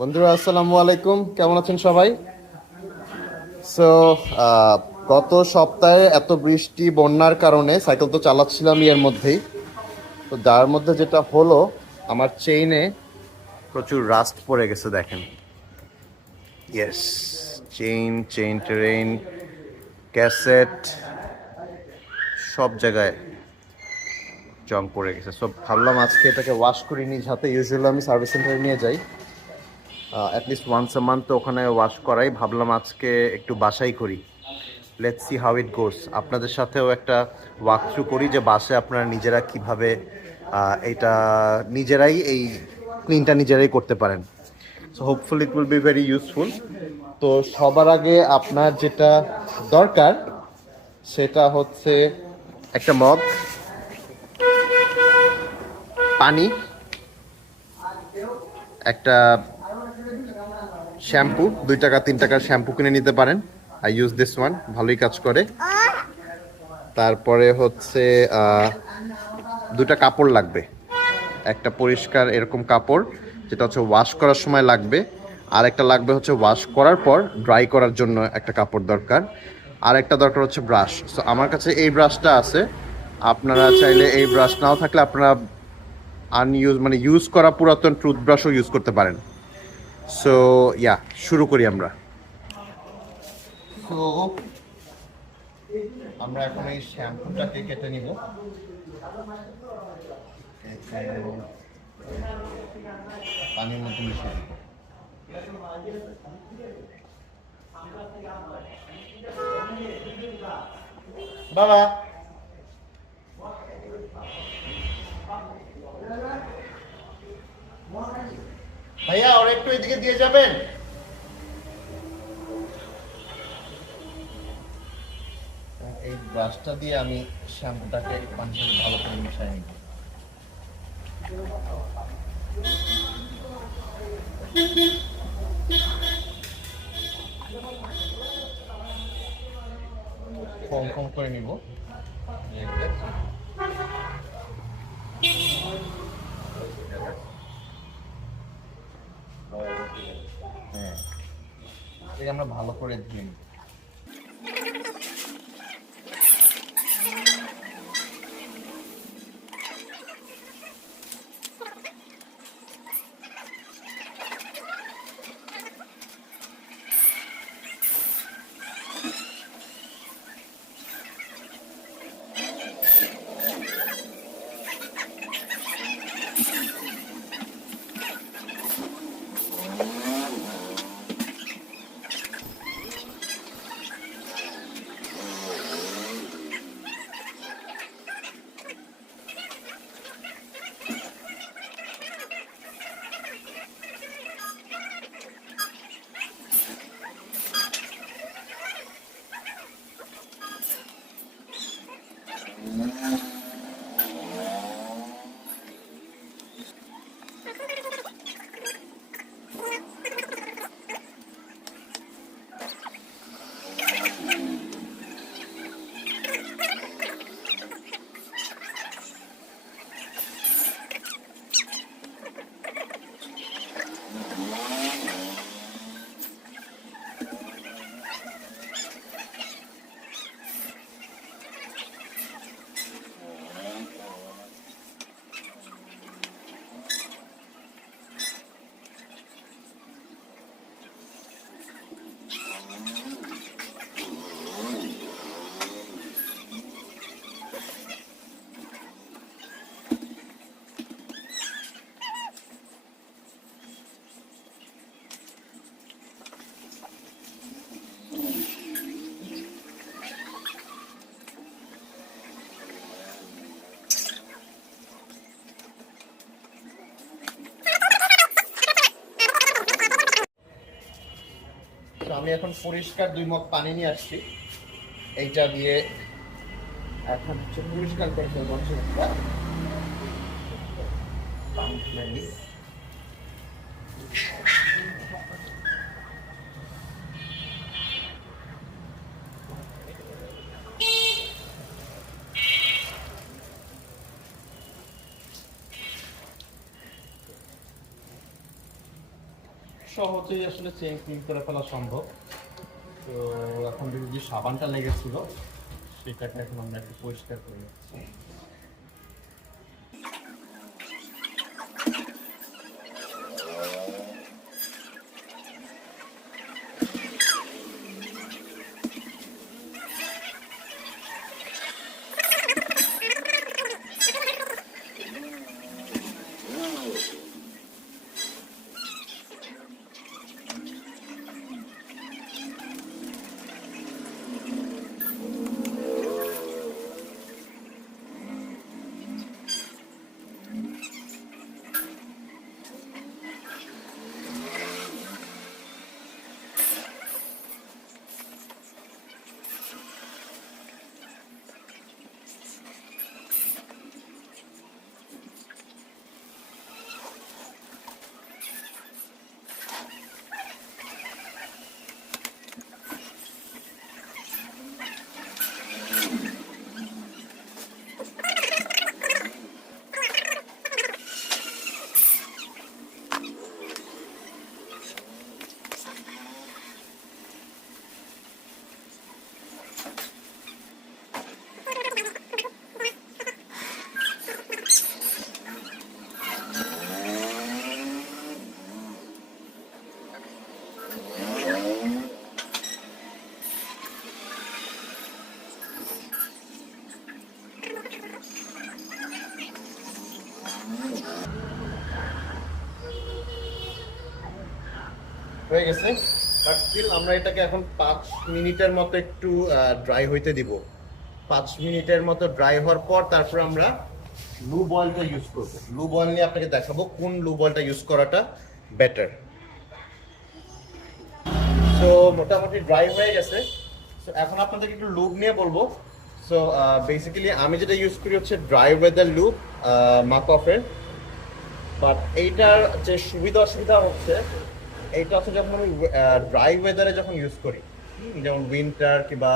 বন্ধুরা আসসালামু আলাইকুম, কেমন আছেন সবাই? সো গত সপ্তাহে এত বৃষ্টি বন্যার কারণে সাইকেল তো চালাচ্ছিলাম এর মধ্যেই। তো যার মধ্যে যেটা হলো, আমার চেইনে প্রচুর রাস্ট পড়ে গেছে, দেখেন। ইয়েস, চেইন ট্রেন ক্যাসেট সব জায়গায় জং পড়ে গেছে। সব ভাবলাম আজকে এটাকে ওয়াশ করি নিজ হাতে। ইউজুয়ালি আমি সার্ভিস সেন্টারে নিয়ে যাই, অ্যাটলিস্ট ওয়ান্স আ মান্থ তো ওখানে ওয়াশ করাই। ভাবলাম আজকে একটু বাসাই করি। লেটস সি হাউ ইট গোস। আপনাদের সাথেও একটা ওয়াক থ্রু করি যে বাসায় আপনারা নিজেরা কিভাবে এটা নিজেরাই এই ক্লিনটা নিজেরাই করতে পারেন। So hopefully it will be very useful. তো সবার আগে আপনার যেটা দরকার সেটা হচ্ছে একটা মগ, পানি, একটা শ্যাম্পু। 2 টাকা 3 টাকার শ্যাম্পু কিনে নিতে পারেন। আই ইউজ দিস ওয়ান, ভালোই কাজ করে। তারপরে হচ্ছে দুটা কাপড় লাগবে। একটা পরিষ্কার এরকম কাপড়, যেটা হচ্ছে ওয়াশ করার সময় লাগবে। আর একটা লাগবে হচ্ছে ওয়াশ করার পর ড্রাই করার জন্য একটা কাপড় দরকার। আর একটা দরকার হচ্ছে ব্রাশ। সো আমার কাছে এই ব্রাশটা আছে। আপনারা চাইলে এই ব্রাশ নাও থাকলে আপনারা মানে ইউজ করা পুরাতন টুথব্রাশও ইউজ করতে পারেন। সো ইয়া, শুরু করি আমরা। তো আমরা এখন এই শ্যাম্পুটাকে কেটে নিব। পানির মধ্যে মিশিয়ে দিব। বাবা, ভাইয়া ওরা একটু এদিকে দিয়ে যাবেন। এই ব্রাশটা দিয়ে আমি শ্যাম্পুটাকে পানির সাথে ভালো করে মিশিয়ে নিব। কম কম করে নিব। হ্যাঁ, এই আমরা ভালো করে ধুয়ে নিব। আমি এখন পরিষ্কার 2 মগ পানি নিয়ে আসছি। এইটা দিয়ে এখন হচ্ছে পরিষ্কার করে ফেলবো। পানি তুলে নিই। সহজেই আসলে চেইন ক্লিন করে ফেলা সম্ভব। তো এখন যে সাবানটা লেগেছিল সেটাকে এখন আমরা একটু পরিষ্কার করে নিচ্ছি। হয়ে গেছে, বাট স্টিল আমরা এটাকে এখন 5 মিনিটের মতো একটু ড্রাই হইতে দিব। 5 মিনিটের মতো ড্রাই হওয়ার পর তারপর আমরা লুব অয়েলটা ইউজ করব। লুব অয়েল নিয়ে আপনাকে দেখাবো কোন লুব অয়েলটা ইউজ করাটা বেটার। সো মোটামুটি ড্রাই হয়ে গেছে। সো এখন আপনাদেরকে একটু লুব নিয়ে বলবো। সো বেসিক্যালি আমি যেটা ইউজ করি হচ্ছে ড্রাই ওয়েদার লুব মাকফের। বাট এইটার যে সুবিধা অসুবিধা হচ্ছে এইটা হচ্ছে যখন আমি ড্রাই ওয়েদারে যখন ইউজ করি, যেমন উইন্টার কিংবা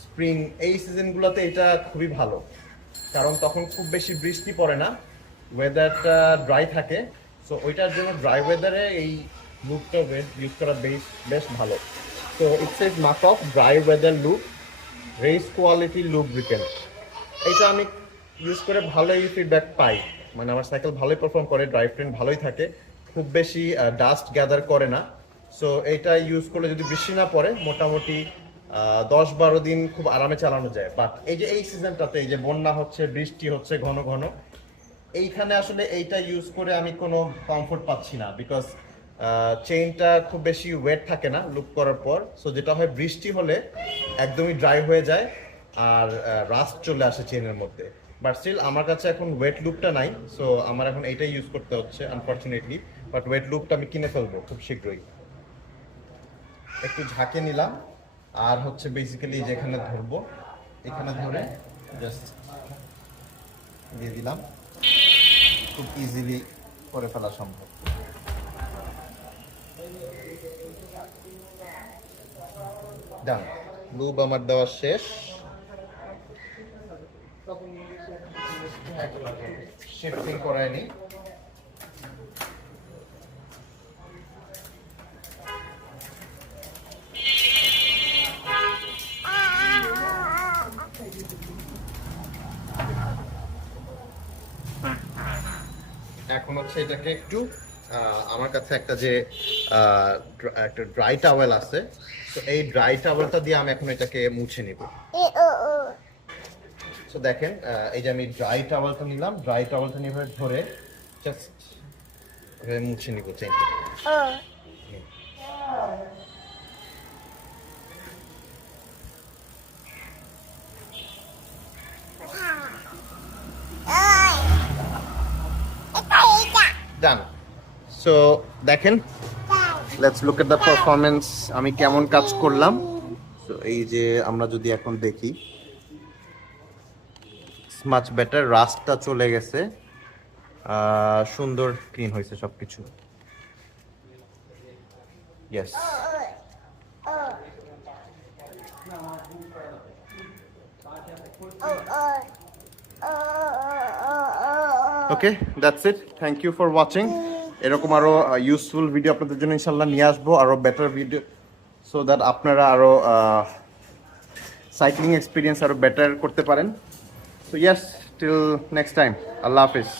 স্প্রিং, এই সিজনগুলোতে এটা খুবই ভালো, কারণ তখন খুব বেশি বৃষ্টি পড়ে না, ওয়েদারটা ড্রাই থাকে। সো ওইটার জন্য ড্রাই ওয়েদারে এই লুপটা ইউজ করা বেশ ভালো। তো it's is Muc Off dry weather lube race quality lubricant. এইটা আমি ইউজ করে ভালোই ফিডব্যাক পাই, মানে আমার সাইকেল ভালোই পারফর্ম করে, ড্রাইভ ট্রেন ভালোই থাকে, খুব বেশি ডাস্ট গ্যাদার করে না। সো এইটা ইউজ করলে যদি বৃষ্টি না পড়ে মোটামুটি 10-12 দিন খুব আরামে চালানো যায়। বাট এই যে এই সিজনটাতে এই যে বন্যা হচ্ছে, বৃষ্টি হচ্ছে ঘন ঘন, এইখানে আসলে এইটা ইউজ করে আমি কোনো কমফোর্ট পাচ্ছি না, বিকজ চেইনটা খুব বেশি ওয়েট থাকে না লুপ করার পর। সো যেটা হয় বৃষ্টি হলে একদমই ড্রাই হয়ে যায় আর রাস্ট চলে আসে চেইনের মধ্যে। বাট স্টিল আমার কাছে এখন ওয়েট লুপটা নাই, সো আমার এখন এইটাই ইউজ করতে হচ্ছে আনফরচুনেটলি। বাট ওয়েট লুপটা আমি কিনে ফেলবো খুব শীঘ্রই। একটু ঝাঁকে নিলাম আর হচ্ছে বেসিক্যালি যেখানে ধরবো এখানে ধরে জাস্ট দিয়ে দিলাম, খুব ইজিলি করে ফেলা সম্ভব। ডান, লুব আমার দেওয়া শেষ। শিফটিং করায় নি। এখন হচ্ছে এটাকে একটু আমার কাছে একটা যে একটা ড্রাই টাওয়েল আছে, তো এই ড্রাই টাওয়েলটা দিয়ে আমি এখন এটাকে মুছে নিব। সো দেখেন এই যে আমি ড্রাই টাওয়েলটা নিলাম, ড্রাই টাওয়েলটা নিয়ে ধরে জাস্ট মুছে নিব চেইনটা। ডান। সো দেখেন, let's look at the performance, আমি কেমন কাজ করলাম। তো এই যে আমরা যদি এখন দেখি, মাচ বেটার, রাস্টটা চলে গেছে, সুন্দর ক্লিন হয়েছে সবকিছু। Yes, okay, that's it. Thank you for watching. এরকম আরও ইউজফুল ভিডিও আপনাদের জন্য ইনশাল্লাহ নিয়ে আসবো, আরও বেটার ভিডিও, সো দ্যাট আপনারা আরও সাইক্লিং এক্সপিরিয়েন্স আরও বেটার করতে পারেন। So yes, till next time, আল্লাহ হাফিজ।